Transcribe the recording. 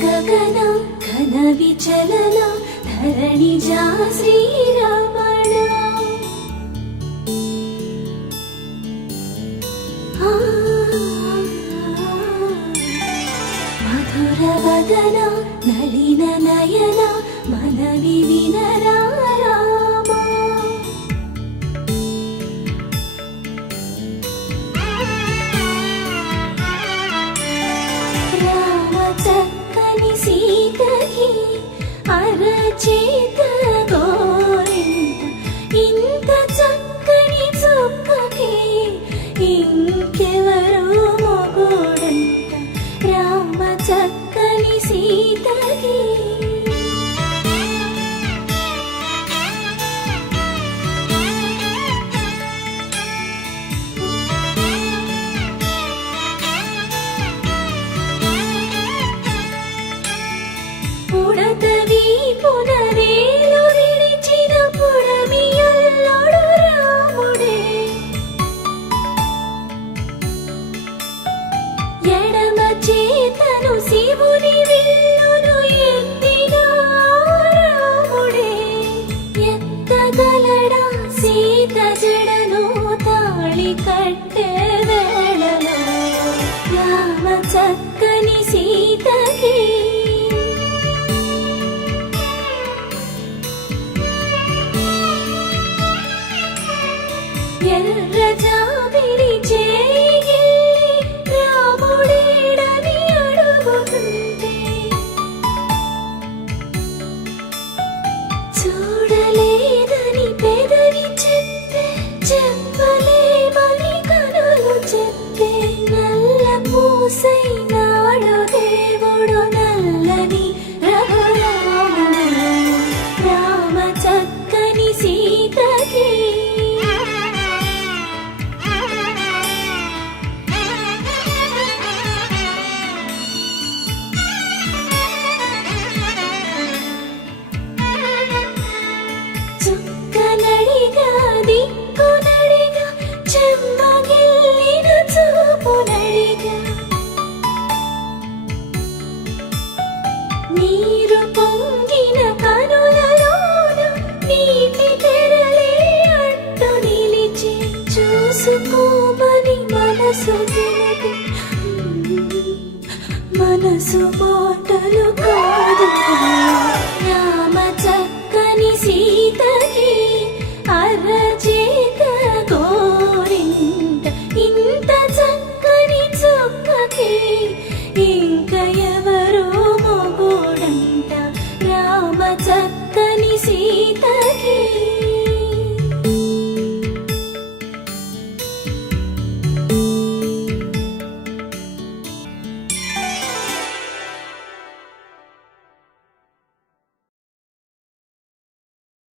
गगन घन विचलन धरणिजा श्रीरमण मधुर वदन नलिन नयन मनवि विनरा అరచేత గోరింట ఇంత చక్కని చుక్కకి ఇంకెవరు మొగుడంట రామ చక్కని సీతకి ఉడతవి పునరేలు విడిచిన పుడమియల్లోడు రాముడే ఎడమ చేతను శివుని విల్లును ఎత్తిన రాముడే ఎత్తగలడా సీత జడను తాళి కట్టే వేళలో రామ చక్కని సీతకి ఎర్ర జాబిలి చేయి రాముడేడని అడుగుతుంటే చూడలేదని పెదవి చెప్పే చెప్పలేమని కనులు చెప్పే నల్ల పూసై నాడు దేవుడు నల్లని రఘురాముడు రామ చక్కని సీతకి చుక్కనడిగా దిక్కునడిగా చెమ్మగిల్లిన చూపునడిగా నీరు పొంగిన కనులలోన నీటి తెరలే అడ్డు నిలిచి చూసుకోమని మనసు తెలిపి మనసు మాటలు కాదు